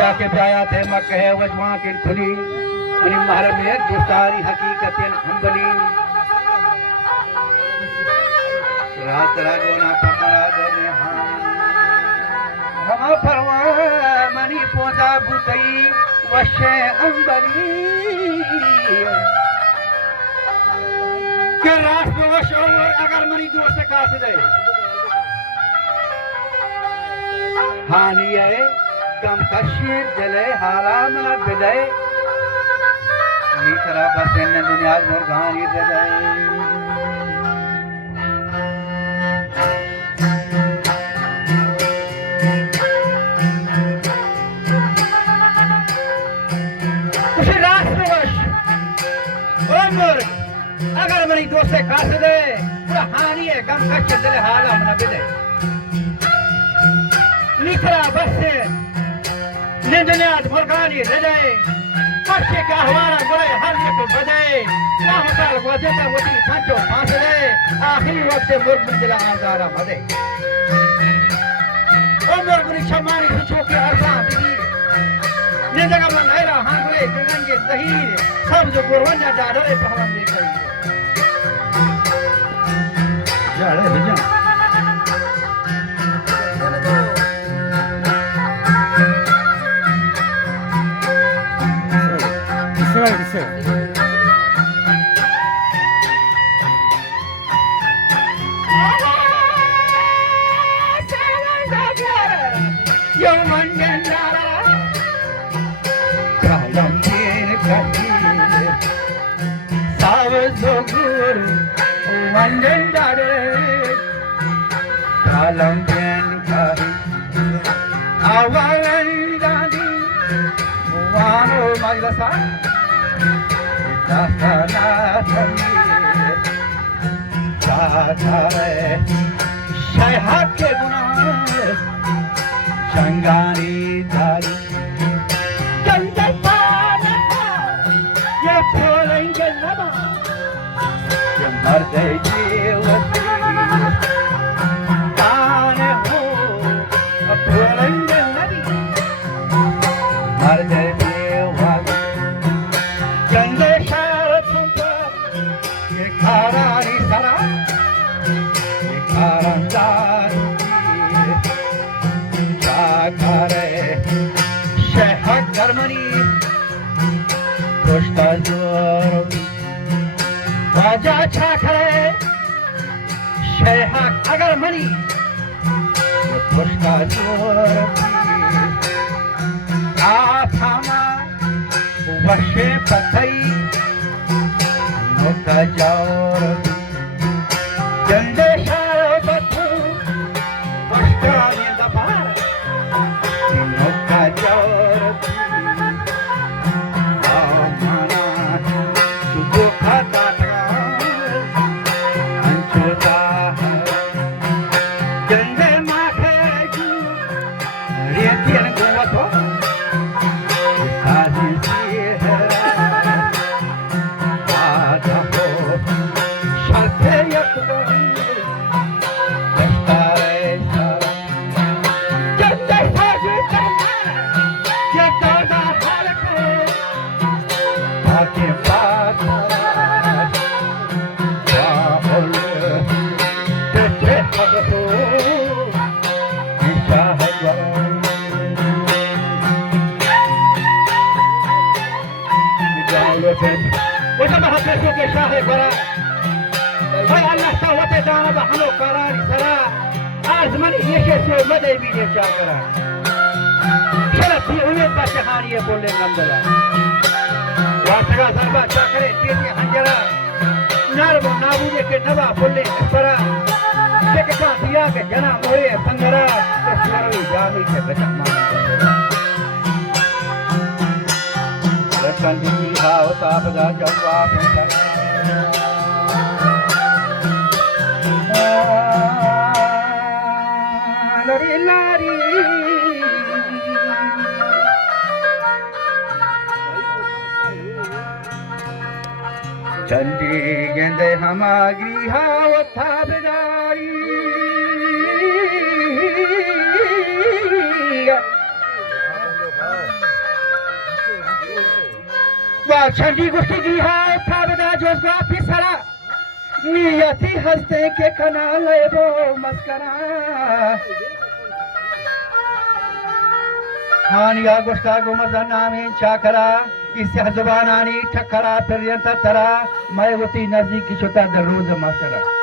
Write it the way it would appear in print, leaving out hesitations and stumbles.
प्याके प्याया थे मैं कहे वजवा के खुली उन महल में दोस्तारी हकीकतें अंबली रात रागोना कमरा दने हम परवा मनी पोदा बुतई वशे अंबली के राष्ट्र वशोर अगर मनी दोस्त का दे हानि है कम कशी जले हाला मना बिदे नीतरा बसन दुनिया मुर्गानी दे अगर मेरी दोस्त से खास दे पूरा हानि है कम कच्चे दिले हाला मना बिदे निखरा बस से निंदनियात मुर्गानी दे जाए कच्चे का हमारा बड़े हर एक बजाए ना मसाल वजह का वही सांचो फांस दे आखिरी वक्त मुर्ग दिला आजारा मदे ओ मुर्ग क्षमानी सुचो के आसान दी निंदा का नायरा हांगले गंगे दहीर सब जो गुरवन्या जाडे पहलम दे करी जाड़े भेजा शंगारी धारी चंदे पाने ये फूलेंगे नमा ये मर्दे जीवती ताने हो फूलेंगे नदी मर्दे जीवती चंदे शार तुमको ये खारानी सरा ये खारंदार करे शेहक गर्मनी कुश्ता जोर बाजा छाखरे शेहक अगर मनी कुश्ता जोर आफामा वशे पतई नोका जोर जंदे शारो बतू वश्कानी दबार चंडी गेंदे हमारी हावत बेदारी वा छंडी गुस्ती की है था बता जो वापिस सरा नियति हंसते के कना ले वो मस्करा हानिया गुस्ता गुमजा नामी चाकरा इससे जुबानानी ठकरा फिर तरा मैं होती नजदीक की छोटा दर रोज माशरा